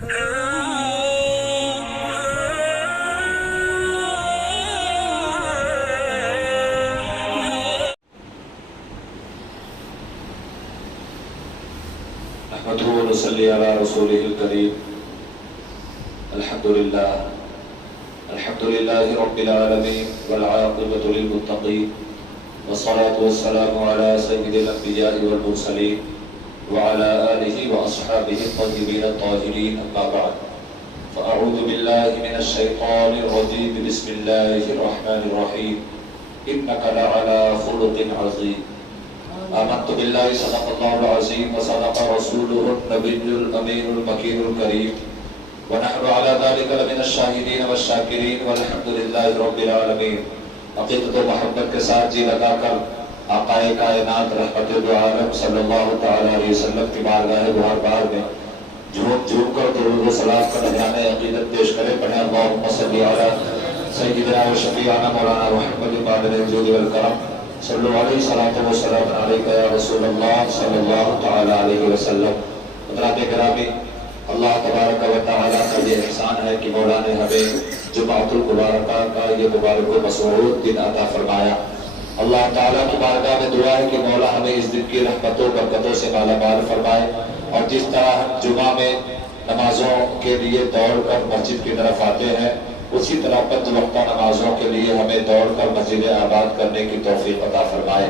نحمده ونصلي على رسوله الكريم. الحمد لله رب العالمين والعاقبة للمتقين والصلاة والسلام على سيد الأنبياء والمرسلين وعلى آله وأصحابه الطيبين الطاهرين. أما بعد فأعوذ بالله من الشيطان الرجيم. بسم الله الرحمن الرحيم. إنك لعلى خلق عظيم. آمنت بالله صدق الله العظيم وصدق رسوله النبي الأمين المكين الكريم ونحن على ذلك لمن الشاهدين والشاكرين والحمد لله رب العالمين. عقیدت و محبت کے ساتھ جی لگا کر آقا کائنات رحمت دو عالم صلی اللہ تعالی علیہ وسلم کی بارگاہ بار میں جھوم کر درود و سلام کا نذرانہ عقیدت پیش کرے. پڑھیں اللہم صلی علی سیدنا و شفیعنا مولانا محمد بادر الجود والکرم صلی اللہ علیہ وسلم علیکہ یا رسول اللہ صلی اللہ تعالی علیہ وسلم. حضرات گرامی، اللہ تبارک و تعالی کا یہ احسان ہے کہ مولا نے ہمیں جمعۃ المبارکہ کا یہ مبارک و مسعود دن عطا فرمایا. اللہ تعالیٰ کی بارگاہ میں دعا ہے کہ مولا ہمیں اس دن کی رحمتوں برکتوں سے مالا مال فرمائے، اور جس طرح ہم جمعہ میں نمازوں کے لیے دوڑ کر مسجد کی طرف آتے ہیں، اسی طرح 5 وقتہ نمازوں کے لیے ہمیں دوڑ کر مسجد آباد کرنے کی توفیق عطا فرمائے.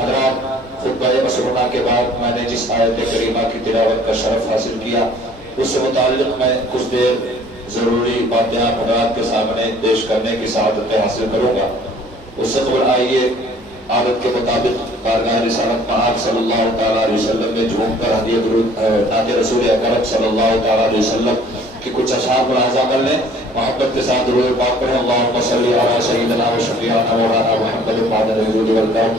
حضرات، خطبہ مسنونہ کے بعد میں نے جس آیت کریمہ کی تلاوت کا شرف حاصل کیا، اس سے متعلق میں کچھ دیر ضروری باتیں حضرات کے سامنے پیش کرنے کی سعادت حاصل کروں گا. اس سے قبل آئیے عادت کے مطابق بارگاہ رسالت مآب صلی اللہ تعالیٰ علیہ وسلم میں جھوم کر ہدیہ درود نعت رسول اکرم صلی اللہ تعالیٰ علیہ وسلم کی کچھ اشعار ملاحظہ کر لیں. محبت کے ساتھ درود پاک پڑھیں. اللہم صلی علی سیدنا و شفیعنا مولانا محمد بادر الجود والکرم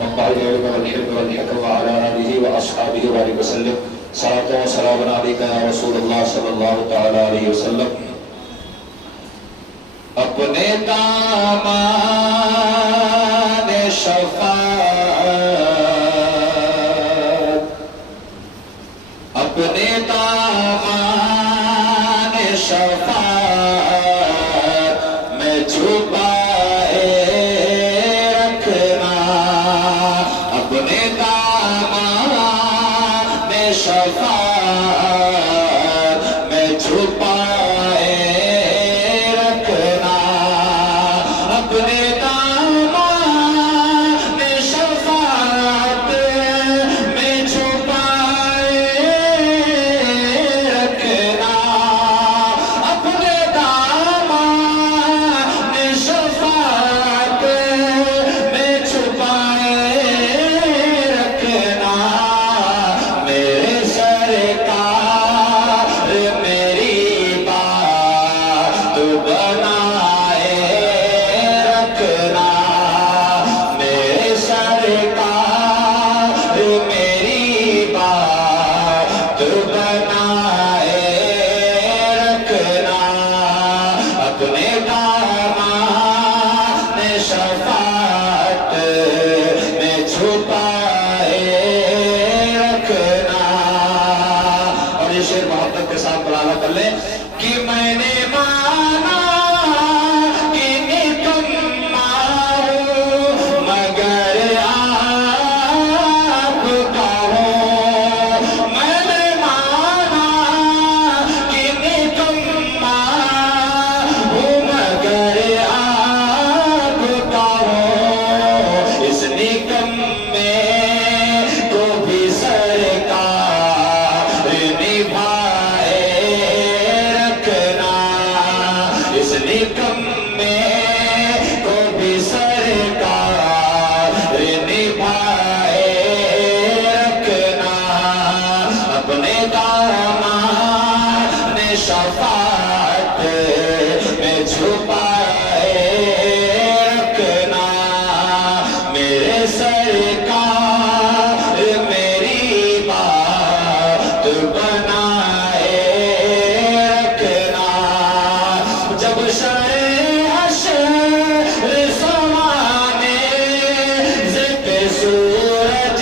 منبع العلم والحلم والحکم وعلی آلہ واصحابہ وبارک وسلم. صلاۃ و سلام علیکہ یا رسول اللہ صلی اللہ تعالی علیہ وسلم. اپنے دامان شفاعت، اپنے دامان شفاعت میں چھپائے رکھنا، اپنے دامان شفاعت میں چھپائے رکھنا، اپنے دامان شفاعت میں چھپائے رکھنا، اپنے دامان شفاعت میں چھپائے رکھنا. میرے سرکار میری بات بنائے رکھنا، میرے سرکار میری بات بنائے رکھنا، اپنے دامان شفاعت میں چھپائے رکھنا. اور یہ شعر محبت کے ساتھ ملاحظہ کر لیں کہ میں نے مانا کہ نکما ہوں مگر آپ کا ہوں، میں نے مانا کہ نکما ہوں مگر آپ کا ہوں، اس نکمے کو بھی سرکار نبھائے رکھنا، اس نکمے کو بھی سرکار نبھائے رکھنا، اپنے دامان شفاعت میں چھپائے رکھنا، میرے سرکار میری بات بنائے رکھنا. جب شرح حشر سوانے ذکر سورج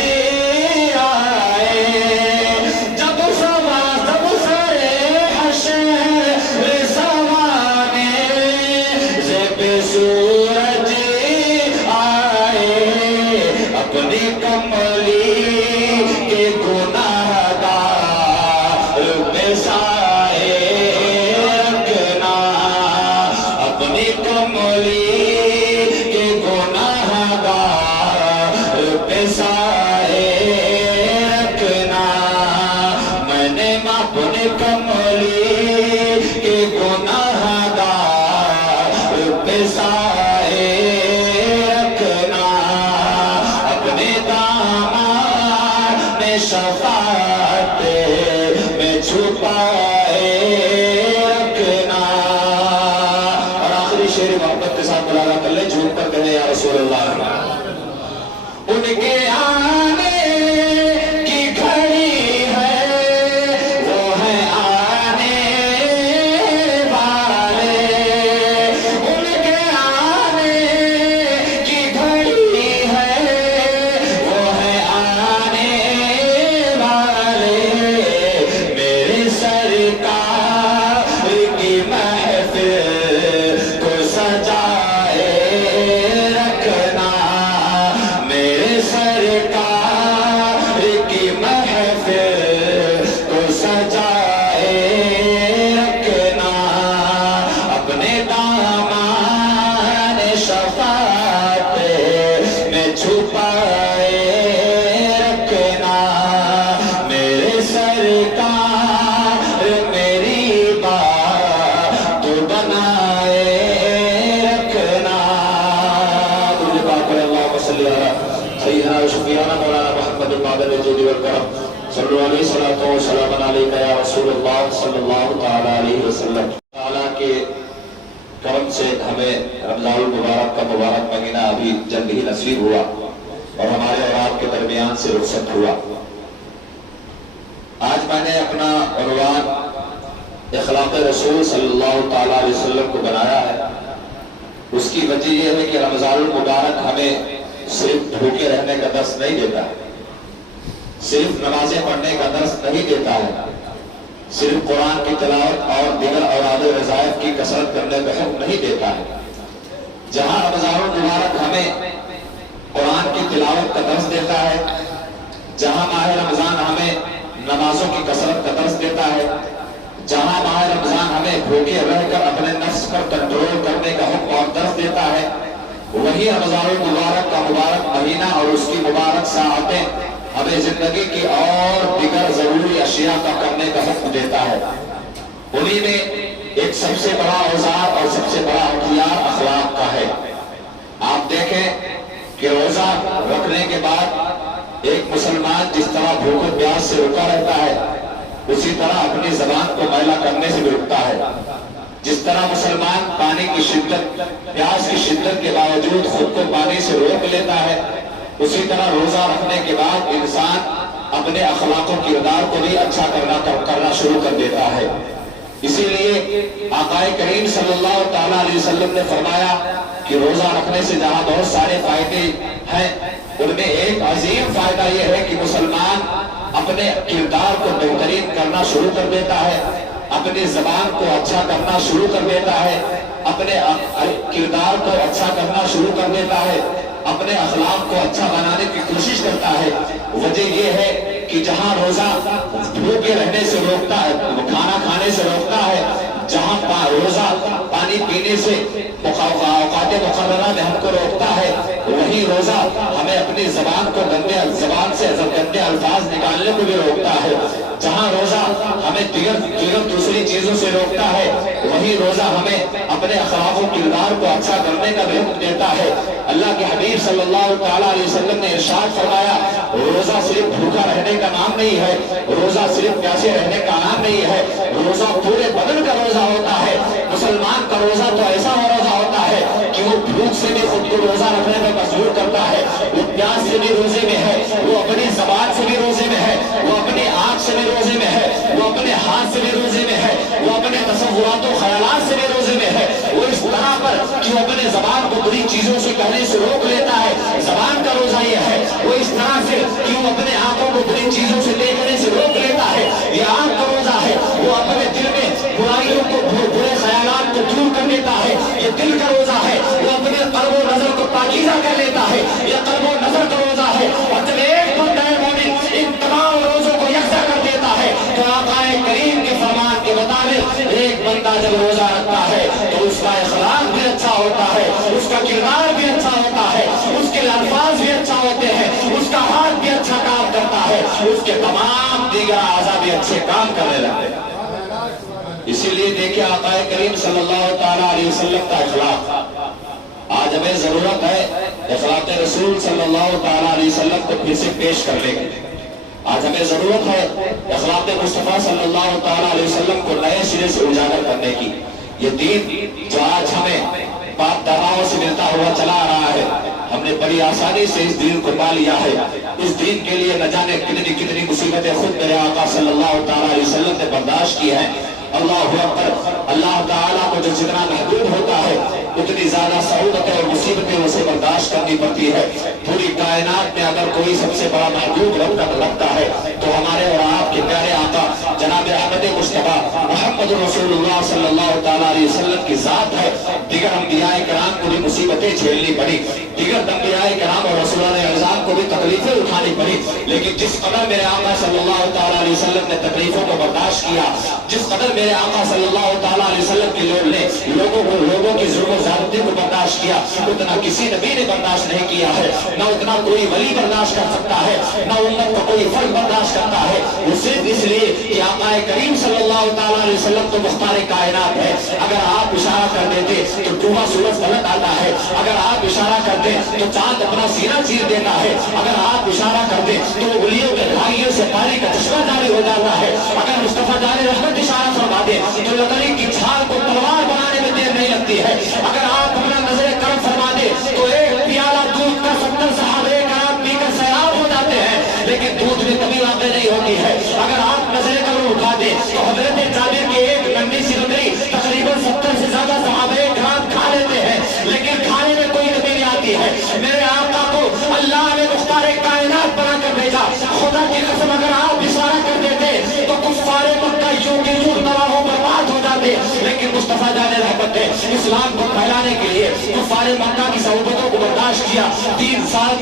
آئے، جب شرح اپنے کملی کے گناہگار پہ سائے رکھنا، اپنے دامان میں شفاعت میں چھپائے رکھنا۔ اور آخری شعر محبت کے ساتھ ملاحظہ کر لیں، جھوم کر کہنے یا رسول اللہ، ان کے آنے کی گھڑی ہے، وہ ہے آنے والے، ان کے آنے کی گھڑی ہے، وہ ہے آنے والے، میرے سرکار کی محفل کو سجائے رکھنا، میرے سرکار کی محفل کو سجائے رکھنا، اپنے دامان شفاعت میں چھپائے رکھنا، میرے سرکار میری بات تو بنائے رکھنا۔ درود پاک پڑھیں، اللہم صلی علی سیدنا و شفیعنا مولانا محمد المعدن الجود والکرم، صلو علیہ الصلوۃ والسلام علیک یا رسول اللہ صلی اللہ تعالی علیہ وسلم۔ تعالیٰ کے کرم سے ہمیں رمضان المبارک کا مبارک مہینہ ابھی جلد ہی نصیب ہوا اور ہمارے اور آپ کے درمیان سے رخصت ہوا۔ آج میں نے اپنا عنوان اخلاق رسول صلی اللہ تعالیٰ علیہ وسلم کو بنایا ہے۔ اس کی وجہ یہ ہے کہ رمضان المبارک ہمیں صرف بھوکے رہنے کا درس نہیں دیتا ہے، صرف نمازیں پڑھنے کا درس نہیں دیتا ہے، صرف قرآن کی تلاوت اور دیگر اوراد و وظائف کی کثرت کرنے کا حکم نہیں دیتا ہے۔ جہاں رمضان المبارک ہمیں قرآن کی تلاوت کا درس دیتا ہے، جہاں ماہ رمضان ہمیں نمازوں کی کثرت کا درس دیتا ہے، جہاں ماہ رمضان ہمیں بھوکے رہ کر اپنے نفس پر کنٹرول کرنے کا حکم اور درس دیتا ہے، وہی رمضان المبارک کا مبارک مہینہ اور اس کی مبارک ساعتیں ہمیں زندگی کی اور دیگر ضروری اشیاء کا کرنے کا حکم دیتا ہے۔ انہی میں ایک سب سے بڑا اوزار اور سب سے بڑا ہتھیار اخلاق کا ہے۔ آپ دیکھیں کہ روزہ رکھنے کے بعد ایک مسلمان جس طرح بھوک و پیاس سے رکا رہتا ہے، اسی طرح اپنی زبان کو میلا کرنے سے بھی رکتا ہے۔ جس طرح مسلمان پانی کی شدت، پیاس کی شدت کے باوجود خود کو پانی سے روک لیتا ہے، اسی طرح روزہ رکھنے کے بعد انسان اپنے اخلاق و کردار کو بھی اچھا کرنا شروع کر دیتا ہے۔ اسی لیے آقا کریم صلی اللہ تعالیٰ علیہ وسلم نے فرمایا کہ روزہ رکھنے سے جہاں بہت سارے فائدے ہیں، ان میں ایک عظیم فائدہ یہ ہے کہ مسلمان اپنے کردار کو بہترین کرنا شروع کر دیتا ہے، اپنی زبان کو اچھا کرنا شروع کر دیتا ہے، اپنے کردار کو اچھا کرنا شروع کر دیتا ہے، اپنے اخلاق کو اچھا بنانے کی کوشش کرتا ہے۔ وجہ یہ ہے کہ جہاں روزہ بھوکے رہنے سے روکتا ہے، کھانا کھانے سے روکتا ہے، جہاں روزہ پانی پینے سے اوقات مقررہ میں ہم کو روکتا ہے، وہی روزہ ہمیں اپنی زبان کو زبان سے گندے الفاظ نکالنے کو بھی روکتا ہے۔ جہاں روزہ ہمیں دیگر دوسری چیزوں سے روکتا ہے، وہی روزہ ہمیں اپنے اخلاق و کردار کو اچھا کرنے کا بھی حکم دیتا ہے۔ اللہ کے حبیب صلی اللہ تعالیٰ علیہ وسلم نے ارشاد فرمایا، روزہ صرف بھوکا رہنے کا نام نہیں ہے، روزہ صرف پیاسے رہنے کا نام نہیں ہے، روزہ پورے بدن کا روزہ ہوتا ہے۔ مسلمان کا روزہ تو ایسا روزہ ہوتا ہے کہ وہ بھوک سے بھی خود کو روزہ رکھنے پر مجبور کرتا ہے، وہ پیاس سے بھی روزے میں ہے، وہ اپنی زبان سے بھی روزے میں ہے، وہ اپنی آنکھ سے بھی روزے میں ہے، وہ اپنے ہاتھ سے بھی روزے میں ہے، وہ اپنے تصورات و خیالات سے بھی روزے میں ہے۔ وہ اس طرح پر کہ وہ اپنے زبان کو بری چیزوں سے کہنے سے روک لیتا ہے، زبان کا روزہ یہ ہے۔ وہ اس طرح سے کہ وہ اپنے آنکھوں کو بری چیزوں سے دیکھنے سے روک لیتا ہے، یہ آنکھ کا روزہ ہے۔ وہ اپنے دل میں برائیوں کو، برے خیالات کو دور کر دیتا ہے، یہ دل کا روزہ ہے۔ وہ اپنے قلب و نظر کو پاکیزہ کر لیتا ہے، یہ قلب و نظر کا روزہ ہے۔ اور جب ایک بندہ مومن ان تمام روزوں کو یکجا کر دیتا ہے تو آقا کریم کے فرمان کے مطابق ایک بندہ جب روزہ رکھتا ہے تو اس کا اخلاق بھی اچھا ہوتا ہے، اس کا کردار بھی اچھا ہوتا ہے، اس کے الفاظ بھی اچھا ہوتے ہیں، اس کا ہاتھ بھی اچھا کام کرتا ہے، اس کے تمام دیگر اعضاء بھی اچھے کام کرنے لگتے ہیں۔ اسی لیے دیکھیں آقا کریم صلی اللہ تعالیٰ علیہ وسلم کا اخلاق، آج ہمیں ضرورت ہے اخلاق رسول صلی اللہ تعالیٰ علیہ وسلم کو پھر سے پیش کرنے کی۔ آج ہمیں ضرورت ہے اخلاق مصطفیٰ صلی اللہ تعالیٰ علیہ وسلم کو نئے سرے سے اجاگر کرنے کی۔ یہ دین جو آج ہمیں پاک دعاؤں سے ملتا ہوا چلا آ رہا ہے، ہم نے بڑی آسانی سے اس دین کو پا لیا ہے۔ اس دین کے لیے نہ جانے کتنی کتنی مصیبتیں خود میرے آقا صلی اللہ تعالیٰ علیہ وسلم نے برداشت کی ہیں۔ اللہ اکبر، اللہ تعالیٰ کو جو جتنا محبوب ہوتا ہے اتنی زیادہ سعادتیں اور مصیبتیں اسے برداشت کرنی پڑتی ہے۔ پوری کائنات میں اگر کوئی سب سے بڑا محبوب رکھتا ہے تو ہمارے اور آپ کے پیارے آقا جناب احمد مصطفیٰ محمد رسول اللہ صلی اللہ تعالیٰ علیہ وسلم کی ذات ہے۔ دیگر انبیاء کرام کو بھی مصیبتیں جھیلنی پڑی، دیگر انبیاء کرام اور رسولان اعظام کو بھی تکلیفیں اٹھانی پڑی، لیکن جس قدر میرے آقا صلی اللہ تعالیٰ علیہ وسلم نے تکلیفوں کو برداشت کیا، جس قدر میرے آقا صلی اللہ تعالیٰ علیہ وسلم کی لوگوں کی ظلم و زیادتی کو برداشت کیا، اتنا کسی نبی نے برداشت نہیں کیا ہے، نہ اتنا کوئی ولی برداشت کر سکتا ہے، نہ امت کو کوئی فرد برداشت کرتا ہے۔ وہ صرف اس لیے کہ آقا کریم صلی اللہ تعالیٰ علیہ وسلم تو مختار کائنات ہے۔ اگر آپ اشارہ کر دیتے تو ڈوبا سورج غلط آتا ہے، اگر آپ اشارہ کرتے تو چاند اپنا سینہ چیر دیتا ہے، اگر آپ اشارہ کرتے تو انگلیوں کے دھاگیوں سے پانی کا چشمہ جاری ہو جاتا ہے، اگر مصطفیٰ جان رحمت اشارہ فرما دے تو لکڑی کی چھال کو تلوار بنانے میں دیر نہیں لگتی ہے، اگر آپ اپنا نظر کرم فرما دے تو ایک پیالہ دودھ کا 70 صحابہ کرام پی کر سیراب ہو جاتے ہیں، لیکن دودھ میں کبھی واقع نہیں ہوتی ہے۔ اگر آپ نظر کرم اٹھا دے تو حضرت جابر کی ایک ننھی سی بکری تقریباً 70 سے زیادہ صحابہ کرام کھا لیتے ہیں، لیکن کھانے میں کوئی کمی نہیں آتی ہے۔ میرے آقا کو اللہ نے مختار کائنات بنا کر بھیجا، خدا کی قسم اگر آپ اشارہ کر دیتے تو کفار مکہ یوں کے یوں تباہ و برباد ہو جاتے، لیکن مصطفیٰ جان رحمت نے اسلام کو پھیلانے کے لیے کفار مکہ کی صحبتوں کو برداشت کیا، 3 سال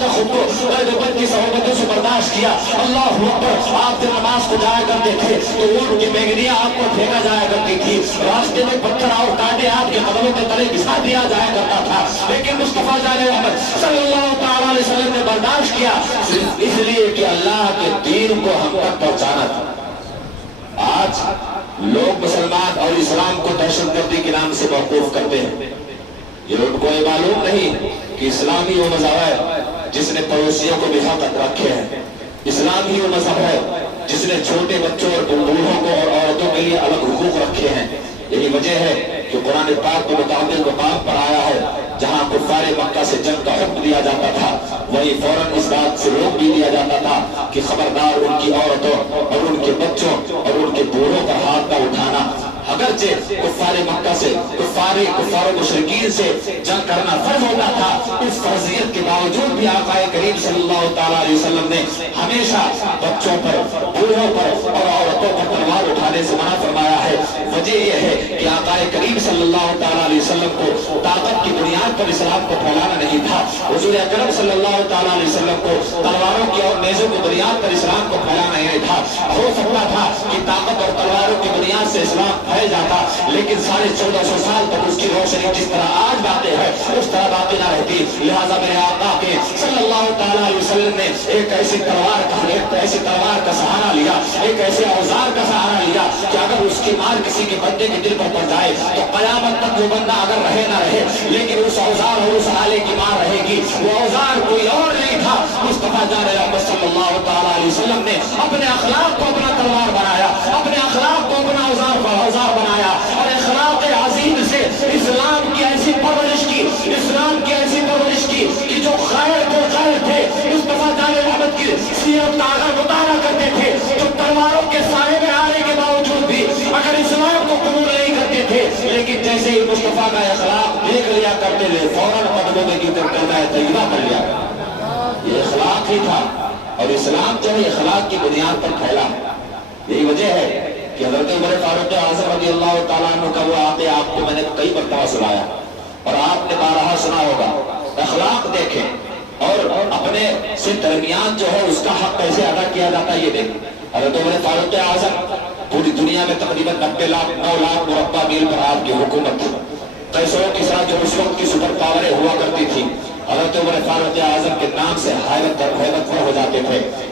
تک خود کو غیبت کی صحبتوں سے برداشت کیا۔ اللہ اکبر، آپ جب نماز کو جایا کرتے تھے تو اونٹ کی مینگنیاں آپ کو پھینکا جایا کرتی تھی، راستے میں پتھر اور کانٹے آپ کے قدموں کے تلے بچھا دیا جایا کرتا تھا، لیکن مصطفیٰ جان رحمت صلی اللہ تعالیٰ علیہ وسلم نے برداشت کیا صرف اس لیے کہ اللہ کے دین کو ہم تک پہنچانا تھا۔ آج لوگ مسلمان اور اسلام کو دہشت گردی کے نام سے موقوف کرتے ہیں، یہ ان کو یہ معلوم نہیں کہ اسلام ہی وہ مذہب ہے جس نے پڑوسیوں کو بھی حق رکھے ہیں، اسلام ہی وہ مذہب ہے جس نے چھوٹے بچوں اور بوڑھوں کو اور عورتوں کے لیے الگ حقوق رکھے ہیں۔ یہی وجہ ہے کہ قرآن پاک کے مطابق مقام پر آیا ہے جہاں کفار مکہ سے جنگ کا حکم دیا جاتا تھا، وہی فوراً اس بات سے روک بھی دیا جاتا تھا کہ خبردار ان کی عورتوں اور ان کے بچوں اور ان کے بوڑھوں پر ہاتھ نہ اٹھانا۔ اگرچہ کفار مکہ سے کفار و مشرکین سے جنگ کرنا فرض ہوتا تھا، اس فرضیت کے باوجود بھی آقا کریم صلی اللہ تعالیٰ علیہ وسلم نے ہمیشہ بچوں پر، بوڑھوں پر اور عورتوں پر تلوار اٹھانے سے منع فرمایا ہے۔ وجہ یہ ہے کہ آقا کریم صلی اللہ تعالیٰ علیہ وسلم کو طاقت کی بنیاد پر اسلام کو پھیلانا نہیں تھا، حضور اکرم صلی اللہ تعالیٰ علیہ وسلم کو تلواروں کی اور نیزوں کی بنیاد پر اسلام کو پھیلانا نہیں تھا۔ ہو سکتا تھا کہ طاقت اور تلواروں کی بنیاد سے اسلام پھیل جاتا، لیکن 1450 سال تک اس کی روشنی جس طرح آج باقی ہے اس طرح باقی نہ رہتی۔ لہٰذا میرے آقا کے صلی اللہ تعالیٰ علیہ وسلم نے ایک ایسی تلوار کا سہارا لیا، ایک ایسے اوزار کا سہارا لیا کہ اگر اس کی مار کسی کے بندے کے دل پر پڑ جائے تو قیامت تک وہ بندہ اگر رہے نہ رہے لیکن اس اوزار اور اس آلے کی مار رہے گی۔ وہ اوزار کوئی اور نہیں تھا، مصطفیٰ جان رحمت صلی اللہ تعالیٰ علیہ وسلم نے اپنے اخلاق کو اپنا تلوار بنایا، اپنے اخلاق کو اپنا اوزار بنایا اور اخلاق عظیم سے اسلام کی ایسی پرورش کی، اسلام کی ایسی پرورش کی کہ جو خیر تھے مصطفیٰ جان رحمت کی سیرت کا اگر مطالعہ کرتے تھے جو تلواروں کے سائے میں آنے کے باوجود بھی اگر اسلام کو قبول نہیں کرتے تھے، لیکن جیسے ہی مصطفیٰ کا اخلاق دیکھ لیا کرتے تھے فوراً قدموں میں گر کر کلمہ طیبہ پڑھ لیا۔ یہ اخلاق ہی تھا اور اسلام جو ہے اخلاق کی بنیاد پر پھیلا۔ یہی وجہ ہے کہ حضرت عمر فاروق اعظم رضی اللہ تعالیٰ عنہ کا وہ واقعہ آپ کو میں نے کئی مرتبہ سنایا اور آپ نے بارہا سنا ہوگا۔ اخلاق دیکھیں اور اپنے سے درمیان جو ہے اس کا حق کیسے ادا کیا جاتا ہے یہ دیکھیں۔ حضرت عمر فاروق اعظم پوری دنیا میں تقریباً 9 لاکھ مربع میل پر آپ کی حکومت تھی۔ قیصر و کسریٰ جو اس وقت کی سپر پاوریں ہوا کرتی تھی حضرت عمر فاروق اعظم کے نام سے حیبت ہو جاتے تھے۔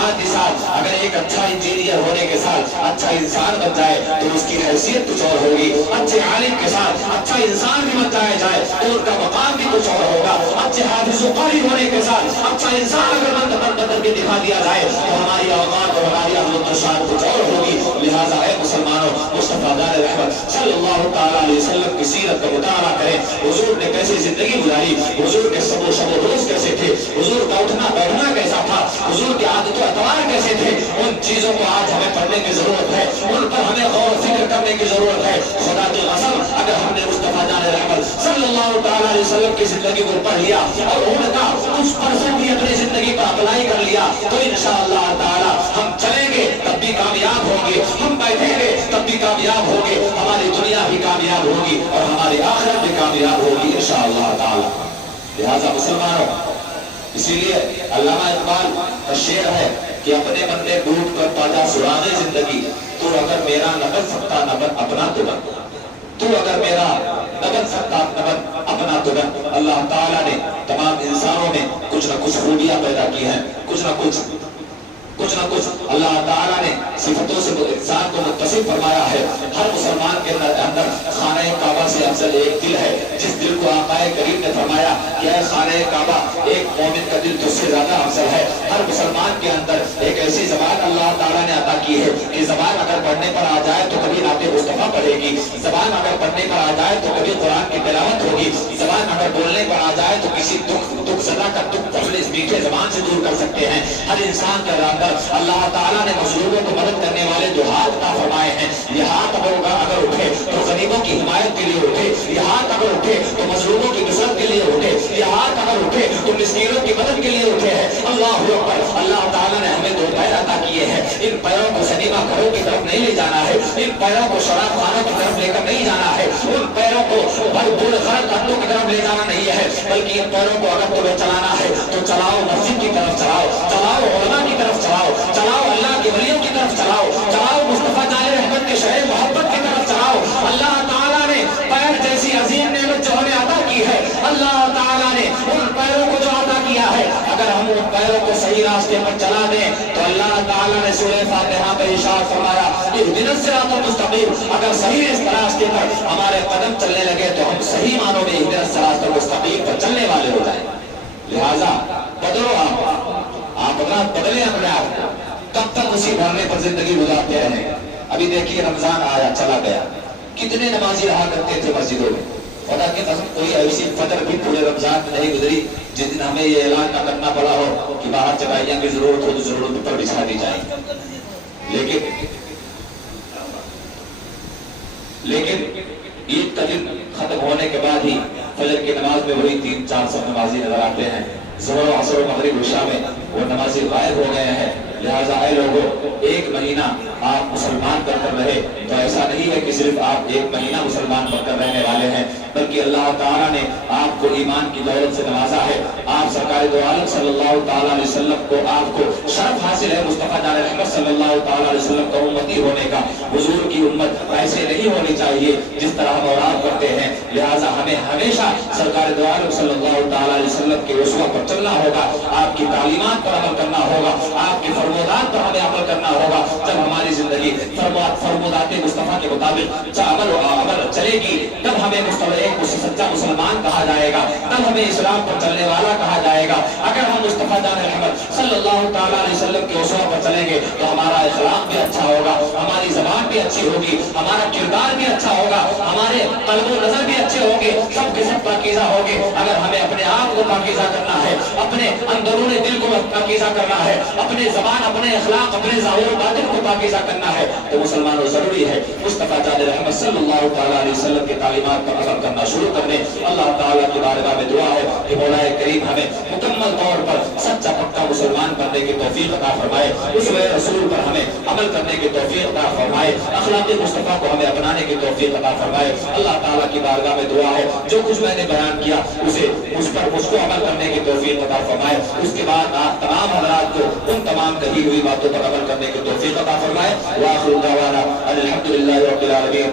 ساتھ ہی ساتھ اگر ایک اچھا انجینئر ہونے کے ساتھ اچھا انسان بن جائے تو اس کی حیثیت کچھ اور ہوگی. اچھے عالم کے ساتھ اچھا انسان بھی بن جائے تو ان کا مقام بھی کچھ اور ہوگا. اچھے حافظ و قاری ہونے کے ساتھ اچھا انسان اگر بن کے دکھا دیا جائے تو ہماری اوقات اور ہماری عظمت و شان کچھ اور ہوگی. لہٰذا اے مسلمانوں, مصطفیٰ دار رحمت صلی اللہ تعالیٰ علیہ وسلم کی سیرت کا مطالعہ کریں. حضور نے کیسے زندگی گزاری, حضور کے شب و روز کیسے تھے, حضور کا اٹھنا بیٹھنا کیسا تھا, حضور کے عادت و اطوار کیسے تھے. ان چیزوں کو آج ہمیں پڑھنے کی ضرورت ہے, ان پر ہمیں غور و فکر کرنے کی ضرورت ہے. خدا کی قسم اگر ہم نے مصطفیٰ جان رحمت صلی اللہ تعالیٰ علیہ وسلم کی زندگی کو پڑھ لیا اور ان کا کچھ پرسنٹ بھی اپنی زندگی پر اپلائی کر لیا تو انشاءاللہ تعالیٰ ہم چلیں گے تب بھی کامیاب ہوں گے, ہم بیٹھیں گے تب بھی کامیاب ہوں گے, ہماری دنیا بھی کامیاب ہوگی اور ہماری آخرت بھی کامیاب ہوگی انشاءاللہ تعالیٰ. لہذا مسلمانوں, اسی لیے علامہ اقبال کا شعر ہے کہ اپنے بندے ڈوب کر تازہ سراغے زندگی, تو اگر میرا نہ بن سکتا نہ بن اپنا تو بن, تو اگر میرا نہ بن سکتا نہ بن اپنا تو بن. اللہ تعالیٰ نے تمام انسانوں میں کچھ نہ کچھ خوبیاں پیدا کی ہیں, کچھ نہ کچھ اللہ تعالیٰ نے صفتوں سے انسان کو متصف فرمایا ہے. ہر مسلمان کے اندر خانہ کعبہ سے افضل ایک دل ہے, جس دل کو آقا کریم نے فرمایا کہ اے خانہ کعبہ, ایک مومن کا دل تجھ سے زیادہ افضل ہے. ہر مسلمان کے اندر ایک ایسی زبان اللہ تعالیٰ نے عطا کی ہے کہ زبان اگر پڑھنے پر آ جائے تو کبھی نعت مصطفیٰ پڑھے گی, زبان اگر پڑھنے پر آ جائے تو کبھی قرآن کی تلاوت ہوگی, زبان اگر بولنے پر آ جائے تو کسی دکھ زدہ کا دکھ اپنے میٹھے زبان سے دور کر سکتے ہیں. ہر انسان کے اندر اللہ تعالیٰ نے مظلوموں کو مدد کرنے والے جو ہاتھ عطا فرمائے ہیں, یہ ہاتھ اگر اٹھے تو غریبوں کی حمایت کے لیے اٹھے, یہ ہاتھ اگر اٹھے تو مظلوموں کی نصرت کے لیے اٹھے, یہ ہاتھ اگر اٹھے تو مسکینوں کی مدد کے لیے اٹھے ہیں. اللہ اکبر. اللہ تعالیٰ نے ہمیں دو پیر عطا کیے ہیں, ان پیروں کو سنیما گھروں کی طرف نہیں لے جانا ہے, ان پیروں کو شراب خانوں کی طرف لے کر نہیں جانا ہے, ان پیروں کو بڑے غلط عادتوں کی طرف لے جانا نہیں ہے, بلکہ ان پیروں کو اگر تمہیں چلانا ہے تو چلاؤ مسجد کی طرف چلاؤ, چلاؤ علماء کی طرف چلاؤ, چلاؤ اللہ کے ولیوں کی طرف چلاؤ, چلاؤ مصطفیٰ جان رحمت کے شہر محبت کی طرف چلاؤ. اللہ تعالیٰ نے پیر جیسی عظیم نعمت جو ہمیں عطا کی ہے, اللہ تعالیٰ نے ان پیروں کو جو عطا کیا ہے, اگر ہم ان پیروں کو صحیح راستے پر چلا دیں تو اللہ تعالیٰ نے سورہ فاتحہ میں ارشاد فرمایا اہدنا الصراط المستقیم, اگر صحیح اس راستے پر ہمارے قدم چلنے لگے تو ہم صحیح معنوں میں اہدنا الصراط المستقیم پر چلنے والے ہو جائیں. لہذا بدلو آپ اپنا بدلیں اپنے آپ کو. کب تک اسی بھرنے پر زندگی گزارتے رہیں؟ ابھی دیکھیے رمضان آیا چلا گیا, کتنے نمازی رہا کرتے تھے مسجدوں میں. خدا کی قسم کوئی ایسی فجر بھی پورے رمضان میں نہیں گزری جس دن ہمیں یہ اعلان نہ کرنا پڑا ہو کہ باہر چٹائیاں کی ضرورت ہو تو ضرورت پر بچھا دی جائیں. لیکن عید کا دن ختم ہونے کے بعد ہی فجر کی نماز میں وہی 3-4 سب نمازی نظر آتے ہیں. ظہر و عصر و مغرب عشاء میں وہ نمازی غائب ہو گئے ہیں. لہٰذا اے لوگوں, ایک مہینہ آپ مسلمان بن کر رہے تو ایسا نہیں ہے کہ صرف آپ ایک مہینہ مسلمان بن کر رہنے والے ہیں, بلکہ اللہ تعالیٰ نے آپ کو ایمان کی دولت سے نوازا ہے. آپ سرکار دو عالم صلی اللہ تعالیٰ علیہ وسلم کو آپ کو شرف حاصل ہے مصطفیٰ جان رحمت صلی اللہ تعالیٰ علیہ وسلم کا امتی ہونے کا. حضور کی امت ایسے نہیں ہونی چاہیے جس طرح ہم اور آپ کرتے ہیں. لہٰذا ہمیں ہمیشہ سرکار دو عالم صلی اللہ تعالیٰ علیہ وسلم کے اسوہ پر چلنا ہوگا, آپ کی تعلیمات پر عمل کرنا ہوگا, آپ کی فرمودات پر ہمیں عمل کرنا ہوگا. جب ہماری زندگی فرمودات مصطفیٰ کے مطابق عمل چلے گی تب ہمیں ایک سچا مسلمان کہا جائے گا, تب ہمیں اسلام پر چلنے والا کہا جائے گا. اگر ہم مصطفیٰ جان رحمت صلی اللہ تعالیٰ علیہ وسلم کے اسوہ پر چلیں گے تو ہمارا اخلاق بھی اچھا ہوگا, ہماری زبان بھی اچھی ہوگی, ہمارا کردار بھی اچھا ہوگا, ہمارے قلب و نظر بھی اچھے ہوں گے, سب کے سب پاکیزہ ہوں گے. اگر ہمیں اپنے آپ کو پاکیزہ کرنا ہے, اپنے اندرون دل کو پاکیزہ کرنا ہے, اپنے زبان, اپنے اخلاق, اپنے ظاہر و باطن کو پاکیزہ کرنا ہے تو مسلمانوں ضروری ہے مصطفیٰ جان رحمت صلی اللہ تعالیٰ علیہ وسلم کے تعلیمات پر عمل کرنا شروع کرنے. اللہ تعالیٰ کی بارگاہ میں دعا ہے کہ مولا کریم ہمیں مکمل طور پر سچا پکا مسلمان کرنے کی توفیق عطا فرمائے, اسوہ رسول پر ہمیں عمل کرنے کی توفیق عطا فرمائے, اخلاق مصطفیٰ کو ہمیں اپنانے کی توفیق عطا فرمائے. اللہ تعالیٰ کی بارگاہ میں دعا ہے جو کچھ میں نے بیان کیا اسے مجھ کو عمل کرنے کی توفیق عطا فرمائے. اس کے بعد آپ تمام حضرات کو ان تمام کہی ہوئی باتوں پر عمل کرنے کی توفیق عطا فرمائے. وآخر دعوانا الحمدللہ رب العالمین.